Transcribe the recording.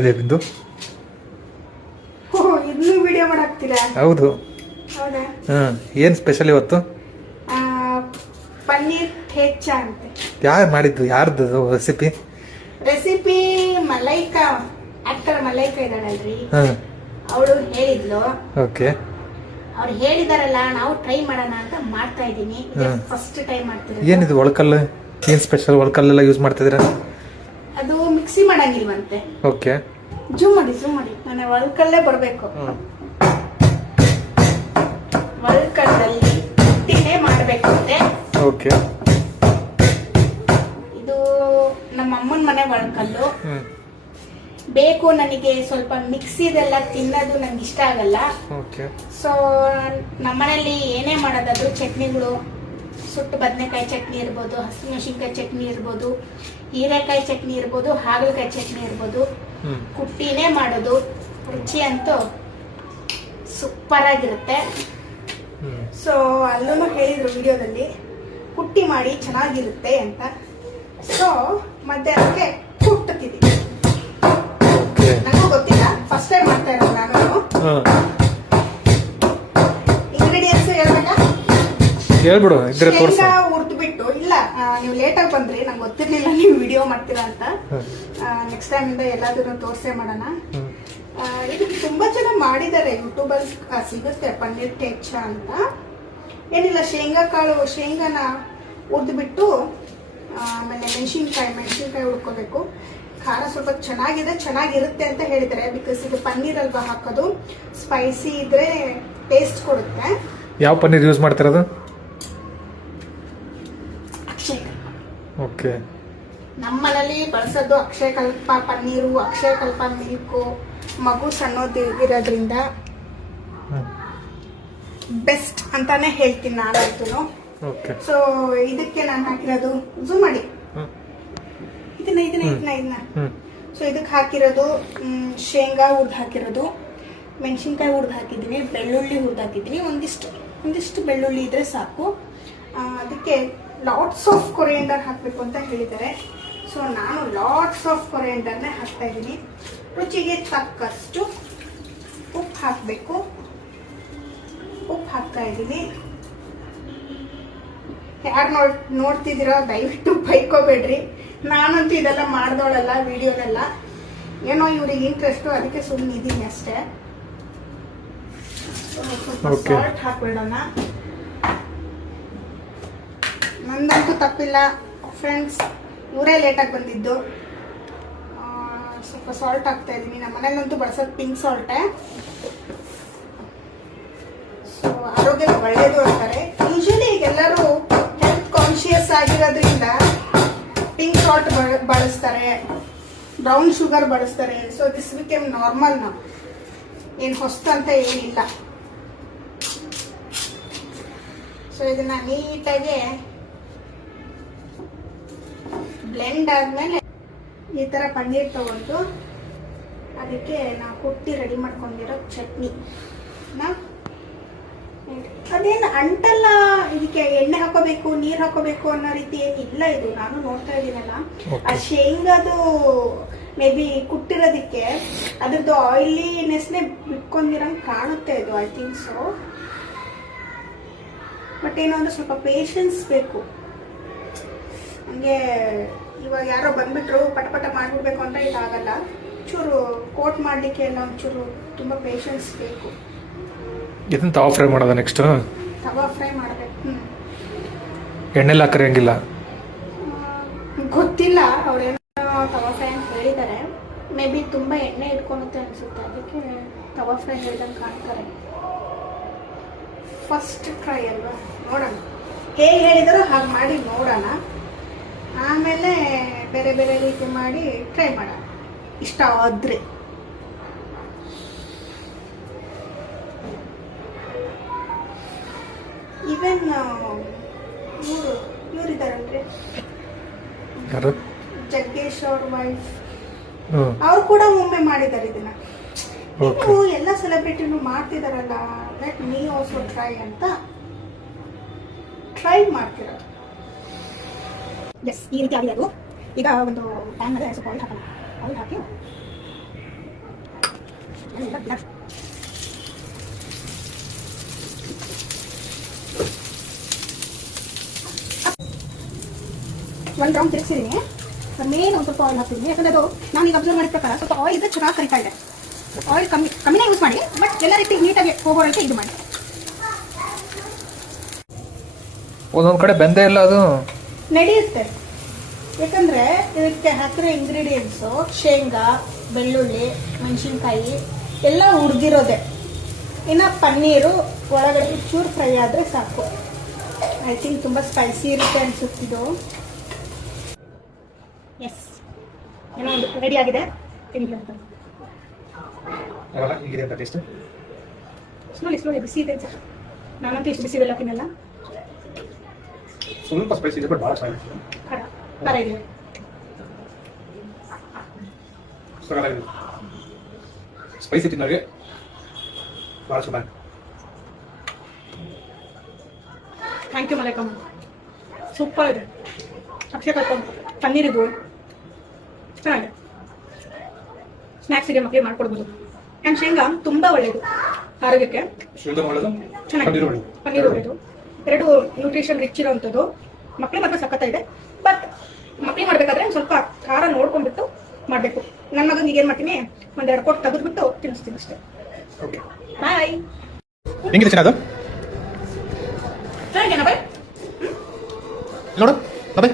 ಬಿಂದು ಇದನ್ನು ವಿಡಿಯೋ ಮಾಡಾಕ್ತೀರಾ? ಹೌದು. ಹೌದಾ? ಏನು ಸ್ಪೆಷಲ್ ಇವತ್ತು? ಪನ್ನೀರ್ ಥೇಚಾ ಅಂತೆ. ಯಾರು ಮಾಡಿದ್ದು? ಯಾರ್ದು recipe? Recipe Malaika, actor Malaika ಇದ್ದಾಳಲ್ರಿ, ಅವಳು ಹೇಳಿದ್ಲು. ಓಕೆ. ಅವ್ರು ಹೇಳಿದಾರಲ್ಲ, ನಾವು ಟ್ರೈ ಮಾಡೋಣ ಅಂತ ಮಾಡ್ತಾ ಇದ್ದೀನಿ. ಫಸ್ಟ್ ಟೈಮ್ ಮಾಡ್ತೀವಿ. ಏನಿದು ಒಳಕಲ್ಲು? ಏನು ಸ್ಪೆಷಲ್ ಒಳಕಲ್ಲೆಲ್ಲ ಯೂಸ್ ಮಾಡ್ತಿದ್ದೀರಾ? ಅದು ಮಿಕ್ಸಿ ಮಾಡಂಗಿಲ್ವಂತೆ. ಓಕೆ. ಜೂಮ್ ಮಾಡಿ ನಾನು ಒಳಕಲ್ಲೇ ಬರಬೇಕು. ಒಳಕಲ್ಲಲ್ಲಿ ಹಿಟ್ಟಿನೇ ಮಾಡಬೇಕಂತೆ. ಓಕೆ. ಇದು ನಮ್ಮ ಅಮ್ಮನ ಮನೆ ಒಳಕಲ್ಲು. ಬೇಕು ನನಗೆ ಸ್ವಲ್ಪ ಮಿಕ್ಸಿದೆಲ್ಲ ತಿನ್ನೋದು ನಂಗೆ ಇಷ್ಟ ಆಗಲ್ಲ. ಸೊ ನಮ್ಮನೇಲಿ ಏನೇ ಮಾಡೋದಾದ್ರು ಚಟ್ನಿಗಳು, ಸುಟ್ಟು ಬದನೆಕಾಯಿ ಚಟ್ನಿ ಇರ್ಬೋದು, ಹಸಿಮೆಣಸಿನ್ಕಾಯಿ ಚಟ್ನಿ ಇರ್ಬೋದು, ಹೀರೆಕಾಯಿ ಚಟ್ನಿ ಇರ್ಬೋದು, ಹಾಗಲಕಾಯಿ ಚಟ್ನಿ ಇರ್ಬೋದು, ಕುಟ್ಟಿನೇ ಮಾಡೋದು. ರುಚಿ ಅಂತೂ ಸೂಪರ್ ಆಗಿರುತ್ತೆ. ಸೊ ಅಲ್ಲೂ ಹೇಳಿದ್ರು ವಿಡಿಯೋದಲ್ಲಿ ಕುಟ್ಟಿ ಮಾಡಿ ಚೆನ್ನಾಗಿರುತ್ತೆ ಅಂತ. ಸೊ ಮಧ್ಯಾಹ್ನಕ್ಕೆ ಕುಟ್ಟುತ್ತಿದ್ದೀವಿ. ನನಗೂ ಗೊತ್ತಿಲ್ಲ, ಫಸ್ಟ್ ಟೈಮ್ ಮಾಡ್ತಾ ಇರೋದು ನಾನು. ಇಂಗ್ರೀಡಿಯೆಂಟ್ಸ್ ಹೇಳ್ಬೇಕಾ? ಹೇಳ್ಬಿಡು. ಶೇಂಗಾ ಹುರ್ದು ಬಿಟ್ಟು, ಇಲ್ಲ ನೀವು ಲೇಟಾಗಿ ಬಂದ್ರಿ, ನಂಗೆ ಗೊತ್ತಿರ್ಲಿಲ್ಲ ನೀವು ವಿಡಿಯೋ ಮಾಡ್ತೀರಾ ಅಂತ. ನೆಕ್ಸ್ಟ್ ಟೈಮ್ ಇಂದ ಎಲ್ಲಾದ್ರೂ ತೋರ್ಸೇ ಮಾಡೋಣ. ಇದು ತುಂಬಾ ಜನ ಮಾಡಿದ್ದಾರೆ, ಯೂಟ್ಯೂಬಲ್ಲಿ ಸಿಗುತ್ತೆ ಪನ್ನೀರ್ ಥೇಚಾ ಅಂತ. ಏನಿಲ್ಲ, ಶೇಂಗಾನ ಹುರ್ದು ಬಿಟ್ಟು ಆಮೇಲೆ ಮೆಣಸಿನ್ಕಾಯಿ ಹುಡ್ಕೋಬೇಕು. ಖಾರ ಸ್ವಲ್ಪ ಚೆನ್ನಾಗಿರುತ್ತೆ ಅಂತ ಹೇಳಿದ್ದಾರೆ. ಬಿಕಾಸ್ ಇದು ಪನ್ನೀರ್ ಅಲ್ವಾ ಹಾಕೋದು, ಸ್ಪೈಸಿ ಇದ್ರೆ ಟೇಸ್ಟ್ ಕೊಡುತ್ತೆ. ಯಾವ ಪನ್ನೀರ್ ಯೂಸ್ ಮಾಡ್ತಿರೋದು? ಓಕೆ. ನಮ್ಮನೇಲಿ ಬಳಸೋದು ಅಕ್ಷಯಕಲ್ಪ ಪನ್ನೀರು, ಅಕ್ಷಯಕಲ್ಪ ಮಿಲ್ಕು. ಮಗು ಸಣ್ಣದು ಇರೋದ್ರಿಂದ ಬೆಸ್ಟ್ ಅಂತಾನೆ ಹೇಳ್ತೀನಿ ನಾನಂತೂ. ಸೊ ಇದಕ್ಕೆ ನಾನು ಹಾಕಿರೋದು, ಝೂಮ್ ಮಾಡಿ, ಇದನ್ನ ಸೊ ಇದಕ್ಕೆ ಹಾಕಿರೋದು ಶೇಂಗಾ ಹುರ್ದು ಹಾಕಿರೋದು, ಮೆಣಸಿನ್ಕಾಯಿ ಹುರ್ದು ಹಾಕಿದ್ದೀನಿ, ಬೆಳ್ಳುಳ್ಳಿ ಹುರ್ದು ಹಾಕಿದ್ದೀನಿ. ಒಂದಿಷ್ಟು ಬೆಳ್ಳುಳ್ಳಿ ಇದ್ರೆ ಸಾಕು. ಅದಕ್ಕೆ ಲಾಟ್ಸ್ ಆಫ್ ಕೊರಿಯಂಡರ್ ಹಾಕಬೇಕು ಅಂತ ಹೇಳಿದ್ದಾರೆ. ಸೊ ನಾನು ಲಾಟ್ಸ್ ಆಫ್ ಕೊರಿಯಂಡರ್ನೇ ಹಾಕ್ತಾ ಇದ್ದೀನಿ. ರುಚಿಗೆ ತಕ್ಕಷ್ಟು ಉಪ್ಪು ಹಾಕಬೇಕು. ಉಪ್ಪು ಹಾಕ್ತಾ ಇದ್ದೀನಿ. ಯಾರು ನೋಡ್ತಿದ್ದೀರೋ ದಯವಿಟ್ಟು ಬೈಕೋಬೇಡ್ರಿ. ನಾನಂತೂ ಇದೆಲ್ಲ ಮಾಡ್ದೋಳಲ್ಲ, ವಿಡಿಯೋನೆಲ್ಲ. ಏನೋ ಇವ್ರಿಗೆ ಇಂಟ್ರೆಸ್ಟು, ಅದಕ್ಕೆ ಸುಮ್ಮನೆ ಇದ್ದೀನಿ ಅಷ್ಟೇ. ಸ್ವಲ್ಪ ಸಾಲ್ಟ್ ಹಾಕ್ಬಿಡೋಣ. ನಂದಂತೂ ತಪ್ಪಿಲ್ಲ ಫ್ರೆಂಡ್ಸ್, ಇವರೇ ಲೇಟಾಗಿ ಬಂದಿದ್ದು. ಸ್ವಲ್ಪ ಸಾಲ್ಟ್ ಹಾಕ್ತಾ ಇದ್ದೀನಿ. ನಮ್ಮ ಮನೇಲಂತೂ ಬಳಸೋದು ಪಿಂಕ್ ಸಾಲ್ಟೇ. ಸೊ ಆರೋಗ್ಯಕ್ಕೆ ಒಳ್ಳೇದು ಅಂತಾರೆ. ಯೂಶಲಿ ಈಗ ಎಲ್ಲರೂ ಹೆಲ್ತ್ ಕಾನ್ಶಿಯಸ್ ಆಗಿರೋದ್ರಿಂದ ಪಿಂಕ್ ಸಾಲ್ಟ್ ಬಳಸ್ತಾರೆ, ಬ್ರೌನ್ ಶುಗರ್ ಬಳಸ್ತಾರೆ. ಸೊ ದಿಸ್ ಬಿಕೇಮ್ ನಾರ್ಮಲ್ ನಾವು, ಏನು ಹೊಸ್ತಂತ ಏನಿಲ್ಲ. ಸೊ ಇದನ್ನ ನೀಟಾಗಿ ಬ್ಲೆಂಡ್ ಆದ್ಮೇಲೆ ಈ ತರ ಪನ್ನೀರ್ ತಗೊಂಡು ಅದಕ್ಕೆ ನಾವು ಕುಟ್ಟಿ ರೆಡಿ ಮಾಡ್ಕೊಂಡಿರೋ ಚಟ್ನಿ. ಅದೇನು ಅಂಟಲ್ಲ, ಇದಕ್ಕೆ ಎಣ್ಣೆ ಹಾಕೋಬೇಕು, ನೀರ್ ಹಾಕೋಬೇಕು ಅನ್ನೋ ರೀತಿ ಏನಿಲ್ಲ. ಇದು ನಾನು ನೋಡ್ತಾ ಇದ್ದೀನಲ್ಲ, ಆ ಶೇಂಗಾದು ಮೇ ಬಿ ಕುಟ್ಟಿರೋದಕ್ಕೆ ಅದ್ರದ್ದು ಆಯಿಲಿನೆಸ್ನೇ ಬಿಟ್ಕೊಂಡಿರಂಗ್ ಕಾಣುತ್ತೆ ಇದು, ಐ ಥಿಂಕ್ ಸೊ. ಬಟ್ ಏನೋ ಅಂದ್ರೆ ಸ್ವಲ್ಪ ಪೇಷನ್ಸ್ ಬೇಕು. ಹಂಗೆ ಇವಾಗ ಯಾರೋ ಬಂದ್ಬಿಟ್ರು ಪಟ ಮಾಡ್ಬಿಡ್ಬೇಕು ಅಂತ ಇದಾಗಲ್ಲ. ಚೂರು ಕೋಟ್ ಮಾಡ್ಲಿಕ್ಕೆ ಎಲ್ಲ ಒಂಚೂರು ತುಂಬಾ ಪೇಷನ್ಸ್ ಬೇಕು. ಇದನ್ನ ತವಾ ಫ್ರೈ ಮಾಡೋದ? ನೆಕ್ಸ್ಟ್ ತವಾ ಫ್ರೈ ಮಾಡಬೇಕು. ಎಣ್ಣೆಲ್ಲ ಹಾಕರಂಗಿಲ್ಲ? ಗೊತ್ತಿಲ್ಲ, ಅವ್ರೇನೋ ತವಾ ಫ್ರೈ ಅಂತ ಹೇಳಿದ್ದಾರೆ. ಮೇ ಬಿ ತುಂಬಾ ಎಣ್ಣೆ ಇಟ್ಕೊಳುತ್ತೆ ಅನ್ಸುತ್ತೆ, ಅದಕ್ಕೆ ತವಾ ಫ್ರೈ ಹೇಳ್ದಂಗೆ ಕಾಣ್ತಾರೆ. ಫಸ್ಟ್ ಟ್ರೈ ಅಲ್ವಾ, ನೋಡೋಣ ಹೇಗೆ ಹೇಳಿದಾರೋ ಹಾಗೆ ಮಾಡಿ ನೋಡೋಣ. ಆಮೇಲೆ ಬೇರೆ ಬೇರೆ ರೀತಿ ಮಾಡಿ ಟ್ರೈ ಮಾಡೋಣ, ಇಷ್ಟ ಆದ್ರೆ. ಈವನ್ ಇವರಿದ್ದಾರಲ್ರಿ, ಜಗ್ಗೇಶ್ ಅವ್ರ ವೈಫ್, ಅವ್ರು ಕೂಡ ಒಮ್ಮೆ ಮಾಡಿದ್ದಾರೆ ಇದನ್ನ. ಎಲ್ಲ ಸೆಲೆಬ್ರಿಟಿನೂ ಮಾಡ್ತಿದಾರಲ್ಲ, ಲೆಟ್ ಮೀ ಆಲ್ಸೋ ಟ್ರೈ ಅಂತ ಟ್ರೈ ಮಾಡ್ತಿರೋದು. ಎಸ್, ಈ ರೀತಿ ಆಗಿರೋದು. ಈಗ ಒಂದು ಪ್ಯಾನ್ ಮೇಲೆ ಸ್ವಲ್ಪ ಆಯಿಲ್ ಹಾಕೋಣ. ಆಯಿಲ್ ಹಾಕಿ ಒಂದು ರೌಂಡ್ ತಿರುಗಿಸಿದ್ದೀನಿ. ಮೇನ್ ಒಂದು ಸ್ವಲ್ಪ ಆಯಿಲ್ ಹಾಕ್ತೀನಿ, ಯಾಕಂದ್ರೆ ಅದು ನಾನು ಈಗ ಅಬ್ಸರ್ವ್ ಮಾಡಿದ ಪ್ರಕಾರ ಸ್ವಲ್ಪ ಆಯಿಲ್ ಇದ್ರೆ ಚೆನ್ನಾಗಿ ಕರಿತಾ ಇದೆ. ಆಯಿಲ್ ಕಮ್ಮಿನೇ ಯೂಸ್ ಮಾಡಿ, ಬಟ್ ಎಲ್ಲ ರೀತಿ ನೀಟಾಗಿ ಹೋಗೋಕ್ಕೆ ಇದು ಮಾಡಿ. ಒಂದೊಂದು ಕಡೆ ಬೆಂದೇ ಇಲ್ಲ ಅದು ನಡೆಯುತ್ತೆ, ಯಾಕಂದರೆ ಇದಕ್ಕೆ ಹಾಕಿರೋ ಇಂಗ್ರೀಡಿಯೆಂಟ್ಸು ಶೇಂಗಾ, ಬೆಳ್ಳುಳ್ಳಿ, ಮೆಣಸಿನ್ಕಾಯಿ ಎಲ್ಲ ಹುರಿದಿರೋದೆ. ಇನ್ನು ಪನ್ನೀರು ಒಳಗಡೆ ಚೂರು ಫ್ರೈ ಆದರೆ ಸಾಕು. ಐ ಥಿಂಕ್ ತುಂಬ ಸ್ಪೈಸಿ ಇರುತ್ತೆ ಅನಿಸುತ್ತಿದ್ದು. ಎಸ್, ಏನೋ ಒಂದು ರೆಡಿ ಆಗಿದೆ. ತಿನ್ಲಿ ಅಂತ ಹೀಗಿದೆ ಅಂತ ಟೇಸ್ಟ್. ಸ್ಲೋಲಿ ಬಿಸಿ ಇದೆ ಸರ್. ನಾನಂತೂ ಇಷ್ಟು ಬಿಸಿ ಬೆಲ್ಲ ತಿನ್ನಲ್ಲ. ಸ್ವಲ್ಪ ಸ್ಪೈಸಿ ಇದೆ, ಬಟ್ ಭಾಳ ಚೆನ್ನಾಗಿದೆ. ಖಾರ ಇದೆ. ಸ್ಪೈಸಿ ತಿನ್ನೋರಿಗೆ ಭಾಳ ಚೆನ್ನಾಗಿ. ಥ್ಯಾಂಕ್ ಯು ಮಲೈಕಮ್ಮ, ಸೂಪರ್ ಇದೆ. ಅಕ್ಷಯ ಕಟ್ಕೊಂಡು ಪನ್ನೀರ್ ಇದು ಚೆನ್ನಾಗಿದೆ. ಸ್ನ್ಯಾಕ್ಸಿಗೆ ಮಕ್ಕಳಿಗೆ ಮಾಡ್ಕೊಡ್ಬೋದು. ಆ್ಯಂಡ್ ಶೇಂಗಾ ತುಂಬ ಒಳ್ಳೆಯದು ಆರೋಗ್ಯಕ್ಕೆ. ಚೆನ್ನಾಗಿದೆ. ಪನ್ನೀರ್ ಒಳ್ಳೆಯದು. ಎರಡು ನ್ಯೂಟ್ರಿಷನ್ ರಿಚ್ ಇರೋವಂಥದ್ದು. ಮಕ್ಕಳಿಗೆ ಮಾತ್ರ ಸಖತ್ತಾಗಿದೆ. ಬಟ್ ಮಕ್ಕಳಿಗೆ ಮಾಡಬೇಕಾದ್ರೆ ಸ್ವಲ್ಪ ಖಾರ ನೋಡ್ಕೊಂಡ್ಬಿಟ್ಟು ಮಾಡಬೇಕು. ನನ್ನ ಮಗನಿಗೆ ಏನು ಮಾಡ್ತೀನಿ, ಒಂದೆರಡು ಕೊಟ್ಟು ತೆಗೆದ್ಬಿಟ್ಟು ತಿನ್ನಿಸ್ತೀನಿ ಅಷ್ಟೇ. ಬಾಯ್. ಹೆಂಗಿದೆ ಚೆನ್ನಾಗ? ಚೆನ್ನಾಗೇನಾ ಬಾಯ್? ನೋಡು ಬಾಯ್.